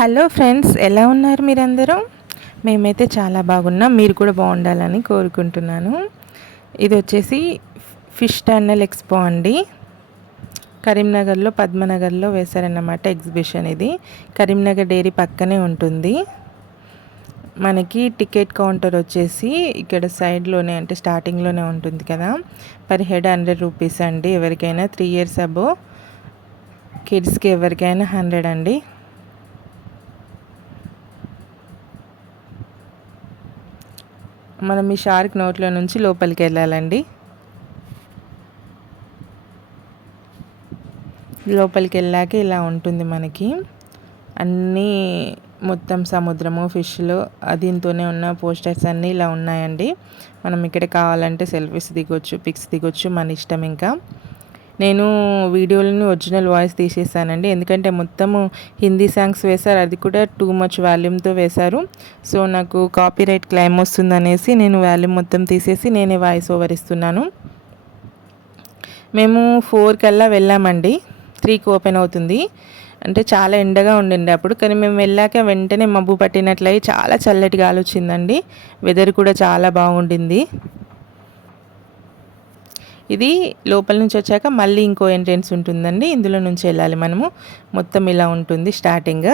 Hello friends ఎలా ఉన్నారు మీరందరూ? మేమైతే చాలా బాగున్నాం మీరు కూడా బాగుండాలని కోరుకుంటున్నాను. ఇది వచ్చేసి ఫిష్ టర్నల్ ఎక్స్పో అండి. కరీంనగర్లో పద్మనగర్లో వేశారన్నమాట ఎగ్జిబిషన్ ఇది. కరీంనగర్ డైరీ పక్కనే ఉంటుంది. మనకి టికెట్ కౌంటర్ వచ్చేసి ఇక్కడ సైడ్లోనే అంటే స్టార్టింగ్లోనే ఉంటుంది కదా. పర్ హెడ్ హండ్రెడ్ రూపీస్ అండి ఎవరికైనా త్రీ ఇయర్స్ అబో కిడ్స్కి ఎవరికైనా హండ్రెడ్ అండి. మనం ఈ షార్క్ నోట్లో నుంచి లోపలికి వెళ్ళాలండి. లోపలికి వెళ్ళాక ఇలా ఉంటుంది మనకి. అన్నీ మొత్తం సముద్రము ఫిష్లు దీంతోనే ఉన్న పోస్టర్స్ అన్నీ ఇలా ఉన్నాయండి. మనం ఇక్కడ కావాలంటే సెల్ఫీస్ దిగొచ్చు పిక్స్ దిగొచ్చు మన ఇష్టం ఇంకా. నేను వీడియోలని ఒరిజినల్ వాయిస్ తీసేసానండి. ఎందుకంటే మొత్తము హిందీ సాంగ్స్ వేశారు. అది కూడా టూ మచ్ వాల్యూమ్తో వేశారు. సో నాకు కాపీ రైట్ క్లైమ్ వస్తుందనేసి నేను వాల్యూమ్ మొత్తం తీసేసి నేనే వాయిస్ ఓవర్ ఇస్తున్నాను. మేము ఫోర్ కల్లా వెళ్ళామండి. త్రీకి ఓపెన్ అవుతుంది. అంటే చాలా ఎండగా ఉండింది అప్పుడు. కానీ మేము వెళ్ళాక వెంటనే మబ్బు పట్టినట్లయి చాలా చల్లటి గాలి వచ్చిందండి. వెదర్ కూడా చాలా బాగుండింది. ఇది లోపల నుంచి వచ్చాక మళ్ళీ ఇంకో ఎంట్రెన్స్ ఉంటుందండి. ఇందులో నుంచి వెళ్ళాలి మనము. మొత్తం ఇలా ఉంటుంది స్టార్టింగ్.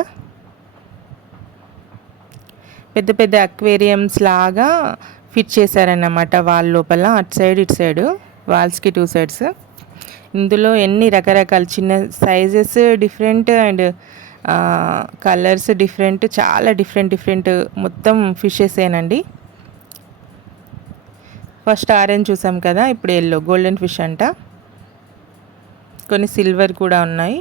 పెద్ద పెద్ద అక్వేరియంస్ లాగా ఫిట్ చేశారన్నమాట వాల్ లోపల. అటు సైడ్ ఇటు సైడ్. వాల్స్కి two sides. ఇందులో ఎన్ని రకరకాల చిన్న sizes different and colours different చాలా డిఫరెంట్ డిఫరెంట్ మొత్తం ఫిషెస్ ఏనండి. ఫస్ట్ ఆరెంజ్ చూసాం కదా ఇప్పుడు ఎల్లో. గోల్డెన్ ఫిష్ అంట. కొన్ని సిల్వర్ కూడా ఉన్నాయి.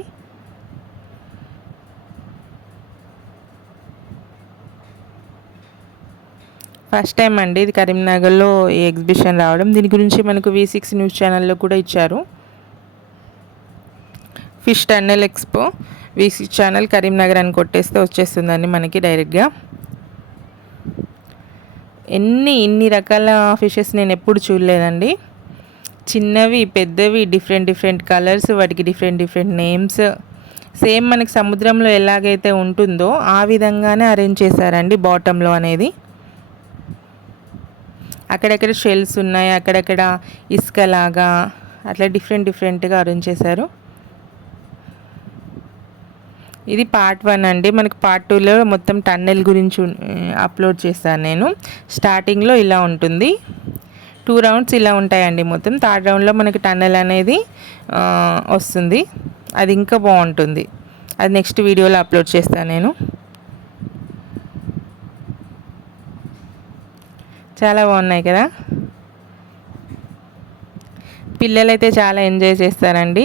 ఫస్ట్ టైం అండి ఇది కరీంనగర్లో ఈ ఎగ్జిబిషన్ రావడం. దీని గురించి మనకు వి సిక్స్ న్యూస్ ఛానల్లో కూడా ఇచ్చారు. Fish tunnel expo V six channel Karimnagar అని కొట్టేస్తే వచ్చేస్తుందండి మనకి డైరెక్ట్గా. ఎన్ని ఇన్ని రకాల ఫిషెస్ నేను ఎప్పుడు చూడలేదండి. చిన్నవి పెద్దవి డిఫరెంట్ డిఫరెంట్ కలర్స్ వాటికి డిఫరెంట్ డిఫరెంట్ నేమ్స్ సేమ్ మనకి సముద్రంలో ఎలాగైతే ఉంటుందో ఆ విధంగానే అరేంజ్ చేశారండి బాటంలో అనేది. అక్కడక్కడ షెల్స్ ఉన్నాయి అక్కడక్కడ ఇసుకలాగా అట్లా డిఫరెంట్ డిఫరెంట్గా అరేంజ్ చేశారు. ఇది పార్ట్ వన్ అండి. మనకి పార్ట్ టూలో మొత్తం టన్నెల్ గురించి అప్లోడ్ చేస్తాను నేను. స్టార్టింగ్లో ఇలా ఉంటుంది. టూ రౌండ్స్ ఇలా ఉంటాయండి మొత్తం. థర్డ్ రౌండ్లో మనకి టన్నెల్ అనేది వస్తుంది. అది ఇంకా బాగుంటుంది. అది నెక్స్ట్ వీడియోలో అప్లోడ్ చేస్తాను నేను. చాలా బాగున్నాయి కదా? పిల్లలైతే చాలా ఎంజాయ్ చేస్తారండి.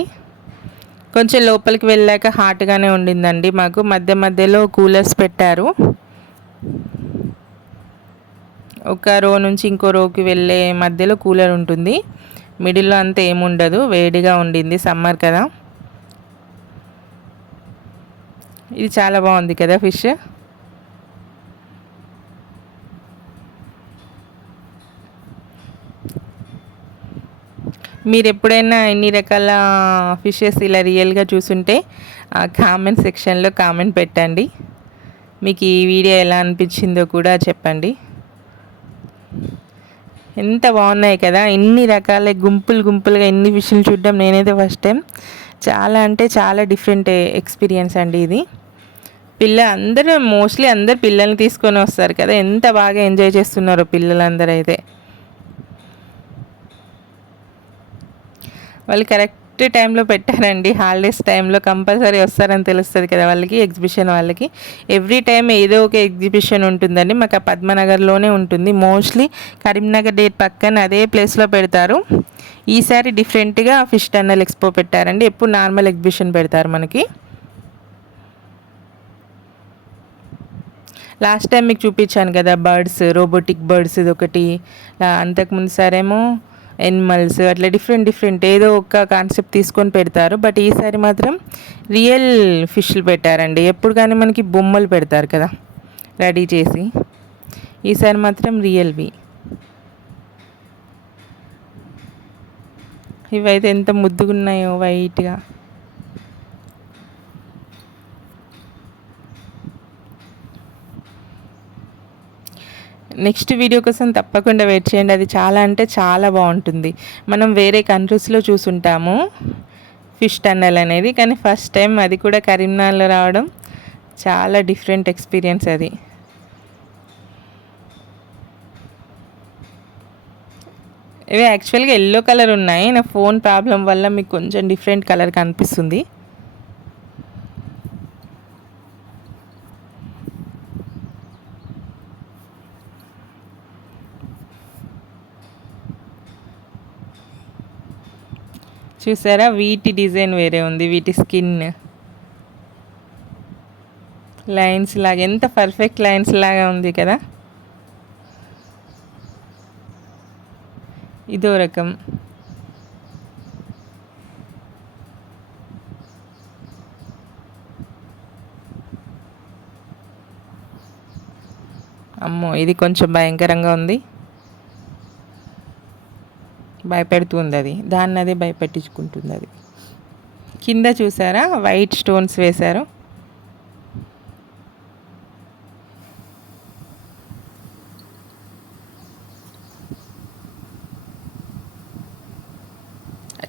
కొంచెం లోపలికి వెళ్ళాక హాట్గానే ఉండిందండి మాకు. మధ్య మధ్యలో కూలర్స్ పెట్టారు. ఒక రో నుంచి ఇంకో రోకి వెళ్ళే మధ్యలో కూలర్ ఉంటుంది. మిడిల్లో అంత ఏముండదు. వేడిగా ఉండింది సమ్మర్ కదా. ఇది చాలా బాగుంది కదా ఫిష్? మీరు ఎప్పుడైనా ఎన్ని రకాల ఫిషెస్ ఇలా రియల్గా చూసుంటే కామెంట్ సెక్షన్లో కామెంట్ పెట్టండి. మీకు ఈ వీడియో ఎలా అనిపించిందో కూడా చెప్పండి. ఎంత బాగున్నాయి కదా ఎన్ని రకాల గుంపులు గుంపులుగా ఎన్ని ఫిష్లు చూడడం నేనైతే ఫస్ట్ టైం. చాలా అంటే చాలా డిఫరెంట్ ఎక్స్పీరియన్స్ అండి ఇది. పిల్ల అందరూ మోస్ట్లీ అందరు పిల్లల్ని తీసుకొని వస్తారు కదా ఎంత బాగా ఎంజాయ్ చేస్తున్నారో పిల్లలందరూ అయితే. వాళ్ళు కరెక్ట్ టైంలో పెట్టారండి. హాలిడేస్ టైంలో కంపల్సరీ వస్తారని తెలుస్తుంది కదా వాళ్ళకి ఎగ్జిబిషన్ వాళ్ళకి. ఎవ్రీ టైం ఏదో ఒక ఎగ్జిబిషన్ ఉంటుందండి. మాకు ఆ పద్మనగర్లోనే ఉంటుంది. మోస్ట్లీ కరీంనగర్ డేట్ పక్కన అదే ప్లేస్లో పెడతారు. ఈసారి డిఫరెంట్గా ఫిష్ టన్నల్ ఎక్స్పో పెట్టారండి. ఎప్పుడు నార్మల్ ఎగ్జిబిషన్ పెడతారు మనకి. లాస్ట్ టైం మీకు చూపించాను కదా బర్డ్స్ రోబోటిక్ బర్డ్స్ ఇది ఒకటి అంతకుముందు సారేమో ఎనిమల్స్ అట్లా డిఫరెంట్ డిఫరెంట్ ఏదో ఒక కాన్సెప్ట్ తీసుకొని పెడతారు. బట్ ఈసారి మాత్రం రియల్ ఫిష్లు పెట్టారండి. ఎప్పుడు కానీ మనకి బొమ్మలు పెడతారు కదా రెడీ చేసి. ఈసారి మాత్రం రియల్వి ఇవైతే ఎంత ముద్దుగున్నాయో వైట్గా నెక్స్ట్ వీడియో కోసం తప్పకుండా వెయిట్ చేయండి. అది చాలా అంటే చాలా బాగుంటుంది. మనం వేరే కంట్రీస్లో చూసుంటాము. ఫిష్ టన్నల్ అనేది. కానీ ఫస్ట్ టైం అది కూడా కరీంనగర్లో రావడం చాలా డిఫరెంట్ ఎక్స్పీరియన్స్ అది. ఇవి యాక్చువల్గా ఎల్లో కలర్ ఉన్నాయి. నా ఫోన్ ప్రాబ్లం వల్ల మీకు కొంచెం డిఫరెంట్ కలర్ కనిపిస్తుంది. చూసారా? వీటి డిజైన్ వేరే ఉంది వీటి స్కిన్. లైన్స్ లాగా ఎంత పర్ఫెక్ట్ లైన్స్ లాగా ఉంది కదా? ఇదో రకం. అమ్మో ఇది కొంచెం భయంకరంగా ఉంది. భయపెడుతుంది అది దాన్ని అదే భయపెట్టించుకుంటుంది అది కింద చూసారా? వైట్ స్టోన్స్ వేశారు.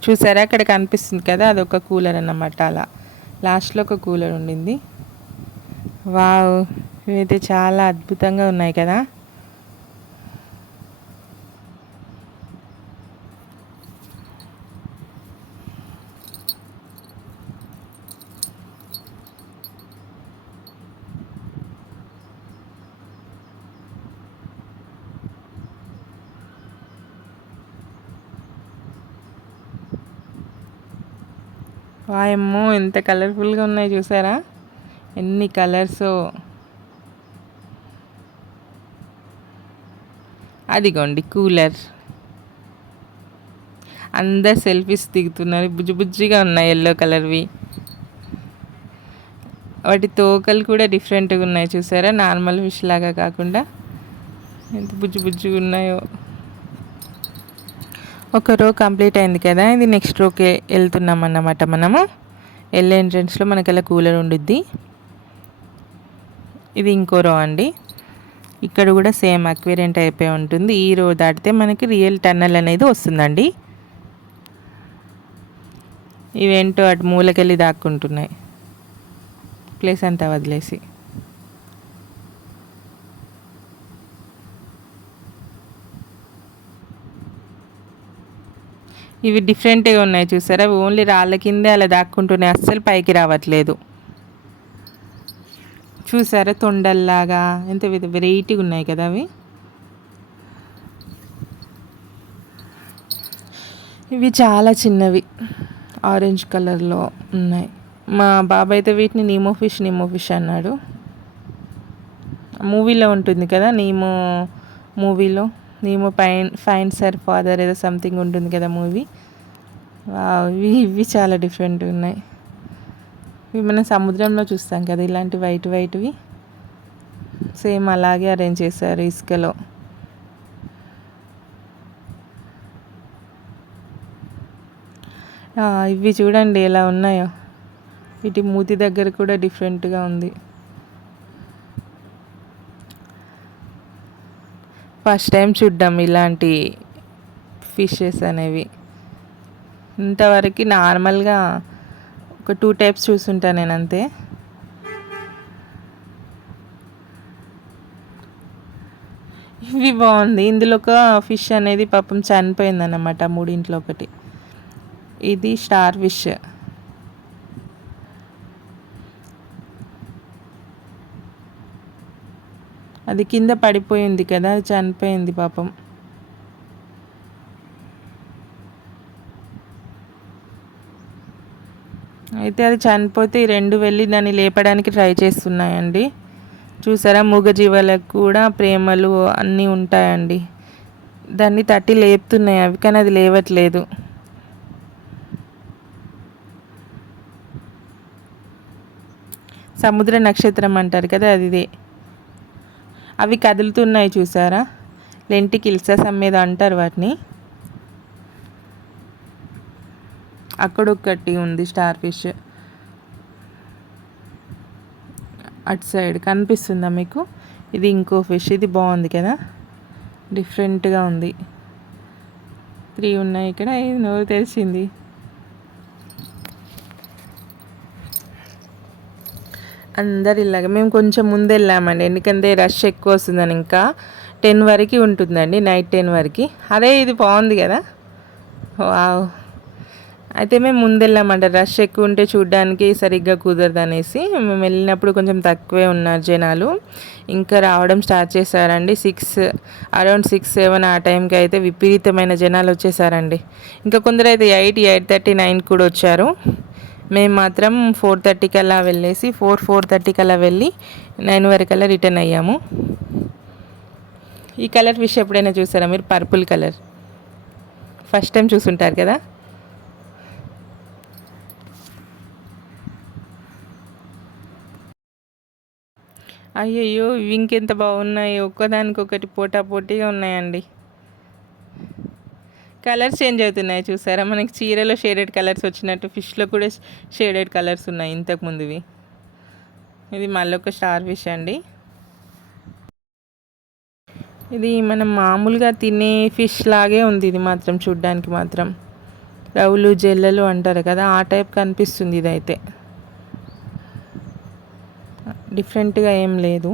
చూసారా? అక్కడ కనిపిస్తుంది కదా అది ఒక కూలర్ అన్నమాట అలా. లాస్ట్లో ఒక కూలర్ ఉండింది. వావ్! ఇవైతే చాలా అద్భుతంగా ఉన్నాయి కదా? వాయమ్మో ఎంత కలర్ఫుల్గా ఉన్నాయి చూసారా? ఎన్ని కలర్స్ అదిగోండి కూలర్ అందరు సెల్ఫీస్ దిగుతున్నారు. బుజ్జి బుజ్జిగా ఉన్నాయి ఎల్లో కలర్వి వాటి తోకలు కూడా డిఫరెంట్గా ఉన్నాయి చూసారా? నార్మల్ ఫిష్ లాగా కాకుండా. ఎంత బుజ్జి బుజ్జిగా ఉన్నాయో. ఒక రో కంప్లీట్ అయింది కదా. ఇది నెక్స్ట్ రోకి వెళ్తున్నాం అన్నమాట మనము. వెళ్ళే ఎంట్రెన్స్లో మనకి అలా కూలర్ ఉండుద్ది. ఇది ఇంకో రో అండి. ఇక్కడ కూడా సేమ్ అక్వేరియంట్ అయిపోయి ఉంటుంది. ఈ రో దాటితే మనకి రియల్ టన్నల్ అనేది వస్తుందండి. ఇవేంటో అటు మూలకెళ్ళి దాక్కుంటున్నాయి. ప్లేస్ అంతా వదిలేసి. ఇవి డిఫరెంట్గా ఉన్నాయి చూసారా? అవి ఓన్లీ రాళ్ళ కిందే అలా దాక్కుంటూనే అస్సలు పైకి రావట్లేదు. చూసారా? తొండల్లాగా ఎంత వెరైటీగా ఉన్నాయి కదా అవి. ఇవి చాలా చిన్నవి. ఆరెంజ్ కలర్లో ఉన్నాయి. మా బాబాయ్ అయితే వీటిని నీమో ఫిష్ నీమో ఫిష్ అన్నాడు. మూవీలో ఉంటుంది కదా? నీమో మూవీలో. Nemo fine fine sir father ఏదో సంథింగ్ ఉంటుంది కదా మూవీ. ఇవి ఇవి చాలా డిఫరెంట్ ఉన్నాయి. ఇవి మనం సముద్రంలో చూస్తాం కదా ఇలాంటి వైట్ వైట్వి. సేమ్ అలాగే అరేంజ్ చేశారు ఇసుకలో. ఇవి చూడండి ఎలా ఉన్నాయో. వీటి మూతి దగ్గర కూడా డిఫరెంట్గా ఉంది. ఫస్ట్ టైం చూడ్డం ఇలాంటి ఫిషెస్ అనేవి. ఇంతవరకు నార్మల్గా ఒక టూ టైప్స్ చూసుంటా నేను అంతే ఇవి బాగుంది. ఇందులో ఒక ఫిష్ అనేది పాపం చనిపోయింది అన్నమాట మూడింట్లో ఒకటి. ఇది స్టార్ ఫిష్ అది కింద పడిపోయింది కదా అది చనిపోయింది పాపం. అయితే అది చనిపోతే ఈ రెండు వెళ్ళి దాన్ని లేపడానికి ట్రై చేస్తున్నాయండి. చూసారా మూగజీవాలకు కూడా ప్రేమలు అన్నీ ఉంటాయండి. దాన్ని తట్టి లేపుతున్నాయి అవి కానీ అది లేవట్లేదు. సముద్ర నక్షత్రం అంటారు కదా అదిదే. అవి కదులుతున్నాయి చూసారా? లెంటికిల్సస్ మీద అంటారు వాటిని. అక్కడొక్కటి ఉంది స్టార్ ఫిష్. అటు సైడ్ కనిపిస్తుందా మీకు? ఇది ఇంకో ఫిష్ ఇది బాగుంది కదా? డిఫరెంట్గా ఉంది. త్రీ ఉన్నాయి ఇక్కడ ఇది నోరు తెలిసింది అందరు ఇలాగ మేము కొంచెం ముందు వెళ్ళామండి ఎందుకంటే రష్ ఎక్కువ వస్తుందని ఇంకా టెన్ వరకు ఉంటుందండి నైట్ టెన్ వరకు. అదే ఇది బాగుంది కదా? వావ్. అయితే మేము ముందు వెళ్ళామంట రష్ ఎక్కువ ఉంటే చూడడానికి సరిగ్గా కుదరదు అనేసి మేము వెళ్ళినప్పుడు కొంచెం తక్కువే ఉన్నారు జనాలు. ఇంకా రావడం స్టార్ట్ చేశారండి. సిక్స్ అరౌండ్ సిక్స్ సెవెన్ ఆ టైంకి అయితే విపరీతమైన జనాలు వచ్చేసారండి. ఇంకా కొందరు అయితే ఎయిట్ ఎయిట్ థర్టీ నైన్ కూడా వచ్చారు. మేము మాత్రం ఫోర్ థర్టీకి అలా వెళ్ళేసి ఫోర్ ఫోర్ థర్టీకి అలా వెళ్ళి నైన్ వరకల్లా రిటర్న్ అయ్యాము. ఈ కలర్ ఫిష్ ఎప్పుడైనా చూసారా మీరు? Purple colour. ఫస్ట్ టైం చూసుంటారు కదా? అయ్యయ్యో ఇవి ఇంకెంత బాగున్నాయి. ఒక్కదానికొకటి పోటా పోటీగా ఉన్నాయండి. కలర్స్ చేంజ్ అవుతున్నాయి చూసారా? మనకి చీరలో షేడెడ్ కలర్స్ వచ్చినట్టు ఫిష్లో కూడా షేడెడ్ కలర్స్ ఉన్నాయి ఇంతకు ముందువి. ఇది మళ్ళీ ఒక స్టార్ ఫిష్ అండి. ఇది మనం మామూలుగా తినే ఫిష్ లాగే ఉంది ఇది మాత్రం చూడ్డానికి మాత్రం. రవులు జెల్లలు అంటారు కదా ఆ టైప్ కనిపిస్తుంది ఇదైతే. డిఫరెంట్గా ఏం లేదు.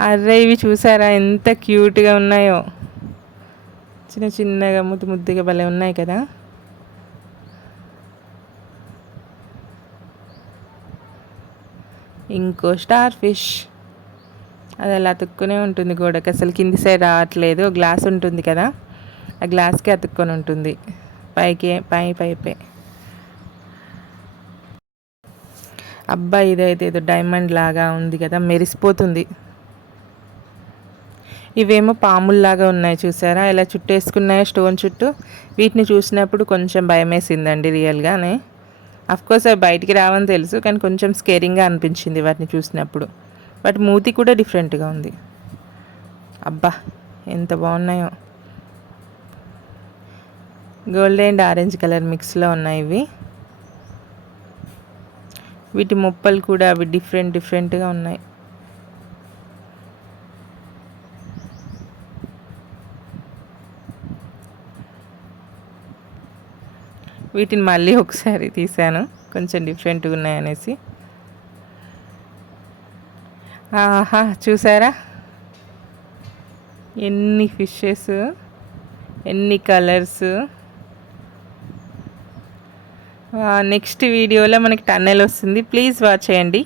అర్రే ఇవి చూసారా? ఎంత క్యూట్గా ఉన్నాయో. చిన్న చిన్నగా ముద్దు ముద్దుగా భలే ఉన్నాయి కదా. ఇంకో స్టార్ ఫిష్. అది అలా అతుక్కునే ఉంటుంది గోడకి. అసలు కింది సైడ్ రావట్లేదు. గ్లాస్ ఉంటుంది కదా. ఆ గ్లాస్కి అతుక్కొని ఉంటుంది. పైకి పై పైపే. అబ్బా ఇదైతే ఏదో డైమండ్ లాగా ఉంది కదా. మెరిసిపోతుంది. ఇవేమో పాముల్లాగా ఉన్నాయి చూసారా? ఇలా చుట్టేసుకున్నాయో స్టోన్ చుట్టూ. వీటిని చూసినప్పుడు కొంచెం భయం వేసిందండి రియల్గానే అఫ్కోర్స్ అవి బయటికి రావని తెలుసు కానీ కొంచెం స్కేరింగ్గా అనిపించింది వాటిని చూసినప్పుడు. వాటి మూతి కూడా డిఫరెంట్గా ఉంది. అబ్బా ఎంత బాగున్నాయో. గోల్డ్ అండ్ ఆరెంజ్ కలర్ మిక్స్లో ఉన్నాయి ఇవి. వీటి మొప్పలు కూడా అవి డిఫరెంట్ డిఫరెంట్గా ఉన్నాయి. వీటిని మళ్ళీ ఒకసారి తీసాను కొంచెం డిఫరెంట్గా ఉన్నాయనేసి. ఆహా చూసారా? ఎన్ని ఫిషెస్ ఎన్ని కలర్స్. నెక్స్ట్ వీడియోలో మనకి టన్నెల్ వస్తుంది. ప్లీజ్ వాచ్ చేయండి.